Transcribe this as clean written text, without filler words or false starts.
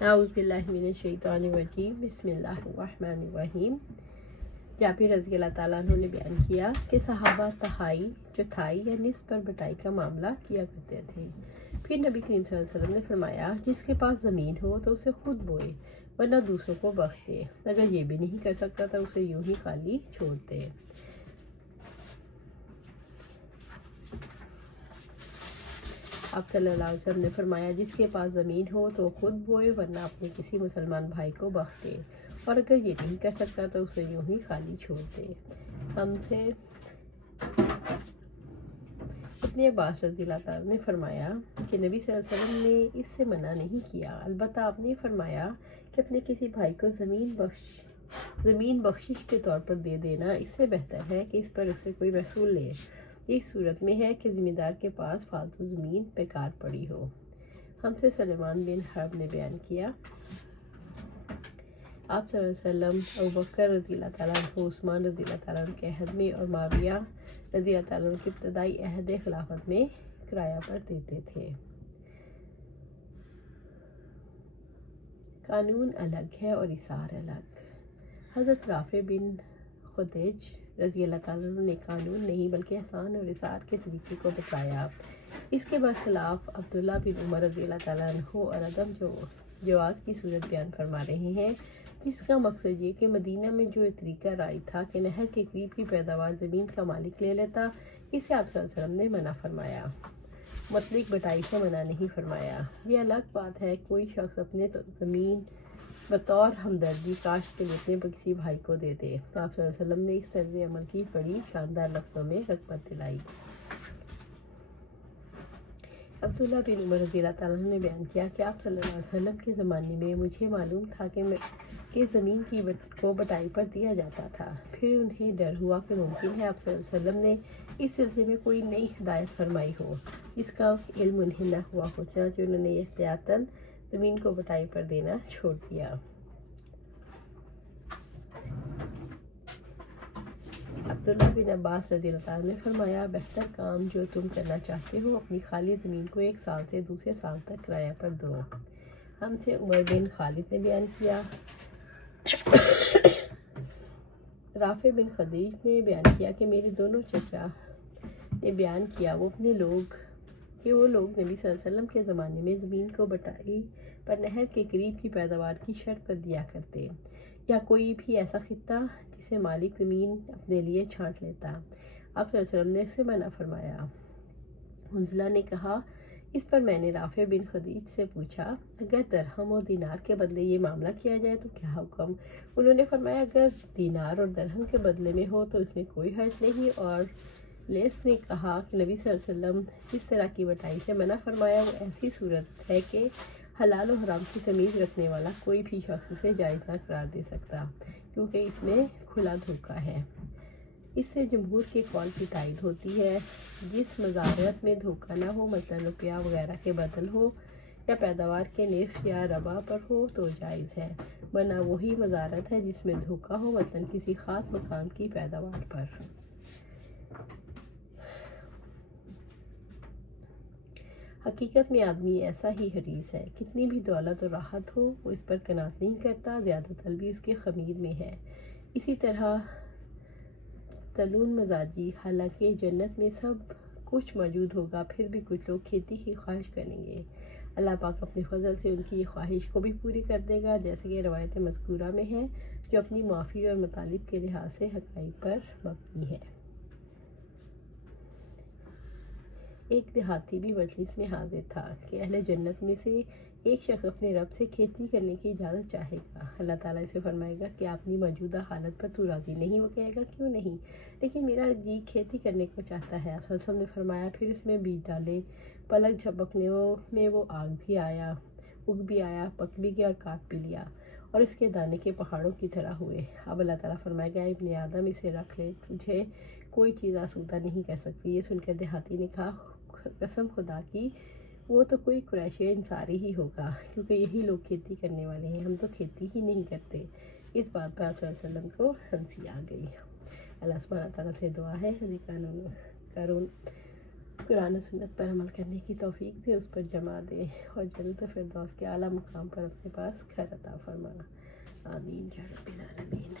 اعوذ باللہ من الشیطان الرجیم، بسم اللہ الرحمن الرحیم۔ جابر رضی اللہ تعالیٰ عنہ نے بیان کیا کہ صحابہ تہائی، چوتھائی یا نصف پر بٹائی کا معاملہ کیا کرتے تھے۔ پھر نبی کریم صلی اللہ علیہ وسلم نے فرمایا، جس کے پاس زمین ہو تو اسے خود بوئے ورنہ دوسروں کو بخش دے، اگر یہ بھی نہیں کر سکتا تو اسے یوں ہی خالی چھوڑ دے۔ آپ صلی اللہ علیہ وسلم نے فرمایا، جس کے پاس زمین ہو تو خود بوئے ورنہ اپنے کسی مسلمان بھائی کو بخش دے، اور اگر یہ نہیں کر سکتا تو اسے یوں ہی خالی چھوڑ دے۔ ہم سے ابن عباس رضی اللہ عنہ نے فرمایا کہ نبی صلی اللہ علیہ وسلم نے اس سے منع نہیں کیا، البتہ آپ نے فرمایا کہ اپنے کسی بھائی کو زمین بخشش کے طور پر دے دینا اس سے بہتر ہے کہ اس پر اس سے کوئی محصول لے۔ اس صورت میں ہے کہ ذمہ دار کے پاس فالتو زمین بیکار پڑی ہو۔ ہم سے سلیمان بن حرب نے بیان کیا، آپ صلی اللہ علیہ وسلم ابوبکر رضی اللہ تعالیٰ عنہ، عثمان رضی اللہ تعالیٰ عنہ کے عہد میں اور معاویہ رضی اللہ تعالیٰ عنہ کی ابتدائی عہد خلافت میں کرایہ پر دیتے تھے۔ قانون الگ ہے اور اثار الگ۔ حضرت رافع بن خدیج رضی اللہ تعالیٰ عنہ نے قانون نہیں بلکہ احسان اور اثار کے طریقے کو بتایا۔ اس کے برخلاف عبداللہ بن عمر رضی اللہ تعالیٰ عنہ اور عدم جواز کی صورت بیان فرما رہے ہیں، جس کا مقصد یہ کہ مدینہ میں جو طریقہ رائج تھا کہ نہر کے قریب کی پیداوار زمین کا مالک لے لیتا، اس سے آپ صلی اللہ علیہ وسلم نے منع فرمایا، مطلق بٹائی سے منع نہیں فرمایا۔ یہ الگ بات ہے کوئی شخص اپنے زمین بطور ہمدردی کاشت کے لیے اپنے کسی بھائی کو دے دے، تو آپ صلی اللہ علیہ وسلم نے اس طرز عمل کی بڑی شاندار لفظوں میں رغبت دلائی۔ عبداللہ بن عمر رضی اللہ تعالیٰ عنہ نے بیان کیا کہ آپ صلی اللہ علیہ وسلم کے زمانے میں مجھے معلوم تھا کہ زمین کو بٹائی پر دیا جاتا تھا، پھر انہیں ڈر ہوا کہ ممکن ہے آپ صلی اللہ علیہ وسلم نے اس سلسلے میں کوئی نئی ہدایت فرمائی ہو جس کا علم انہیں نہ ہوا ہو، چنانچہ انہوں نے احتیاطاً زمین کو بٹائی پر دینا چھوڑ دیا۔ عبداللہ بن عباس رضی اللہ عنہ نے فرمایا، بہتر کام جو تم کرنا چاہتے ہو اپنی خالی زمین کو ایک سال سے دوسرے سال تک کرایہ پر دو۔ ہم سے عمر بن خالد نے بیان کیا، رافع بن خدیج نے بیان کیا کہ میرے دونوں چچا نے بیان کیا وہ لوگ نبی صلی اللہ علیہ وسلم کے زمانے میں زمین کو بٹائی پر نہر کے قریب کی پیداوار کی شرط پر دیا کرتے، یا کوئی بھی ایسا خطہ جسے مالک زمین اپنے لیے چھانٹ لیتا۔ آپ صلی اللہ علیہ وسلم نے اس سے منع فرمایا۔ حنظلہ نے کہا، اس پر میں نے رافع بن خدیج سے پوچھا، اگر درہم اور دینار کے بدلے یہ معاملہ کیا جائے تو کیا حکم؟ انہوں نے فرمایا، اگر دینار اور درہم کے بدلے میں ہو تو اس میں کوئی حرج نہیں۔ اور لیس نے کہا کہ نبی صلی اللہ علیہ وسلم جس طرح کی بٹائی سے منع فرمایا وہ ایسی صورت ہے کہ حلال و حرام کی تمیز رکھنے والا کوئی بھی شخص اسے جائز نہ قرار دے سکتا، کیونکہ اس میں کھلا دھوکہ ہے۔ اس سے جمہور کے قول کی تائید ہوتی ہے، جس مزارعت میں دھوکہ نہ ہو، مثلا روپیہ وغیرہ کے بدل ہو یا پیداوار کے نصف یا ربع پر ہو تو جائز ہے، ورنہ وہی مزارعت ہے جس میں دھوکہ ہو، مثلا کسی خاص مقام کی پیداوار پر۔ حقیقت میں آدمی ایسا ہی حریص ہے، کتنی بھی دولت و راحت ہو وہ اس پر قناعت نہیں کرتا، زیادہ طلبی اس کے خمیر میں ہے۔ اسی طرح تلون مزاجی، حالانکہ جنت میں سب کچھ موجود ہوگا پھر بھی کچھ لوگ کھیتی کی خواہش کریں گے، اللہ پاک اپنے فضل سے ان کی یہ خواہش کو بھی پوری کر دے گا، جیسے کہ روایت مذکورہ میں ہے جو اپنی معافی اور مطالب کے لحاظ سے حقائق پر مبنی ہے۔ ایک دیہاتی بھی مجلس میں حاضر تھا کہ اہل جنت میں سے ایک شخص اپنے رب سے کھیتی کرنے کی اجازت چاہے گا، اللہ تعالیٰ اسے فرمائے گا کہ اپنی موجودہ حالت پر تو راضی نہیں؟ وہ کہے گا، کیوں نہیں، لیکن میرا جی کھیتی کرنے کو چاہتا ہے۔ آپ نے فرمایا، پھر اس میں بیج ڈالے، پلک جھپکنے میں وہ اگ بھی آیا، پک بھی گیا اور کاٹ بھی لیا، اور اس کے دانے کے پہاڑوں کی طرح ہوئے۔ اب اللہ تعالیٰ فرمائے گا، ابن آدم اسے رکھ لے، تجھے کوئی چیز آسودہ نہیں کر سکتی۔ یہ سن کر دیہاتی نے کہا، قسم خدا کی وہ تو کوئی قریشی انصاری ہی ہوگا، کیونکہ یہی لوگ کھیتی کرنے والے ہیں، ہم تو کھیتی ہی نہیں کرتے۔ اس بات پر آپ صلی اللہ علیہ وسلم کو ہنسی آ گئی۔ اللہ سبحانہ تعالیٰ سے دعا ہے، قرآن و سنت پر عمل کرنے کی توفیق بھی اس پر جمع دے اور جنت فردوس کے اعلیٰ مقام پر اپنے پاس گھر عطا فرما. آمین یا رب العالمین.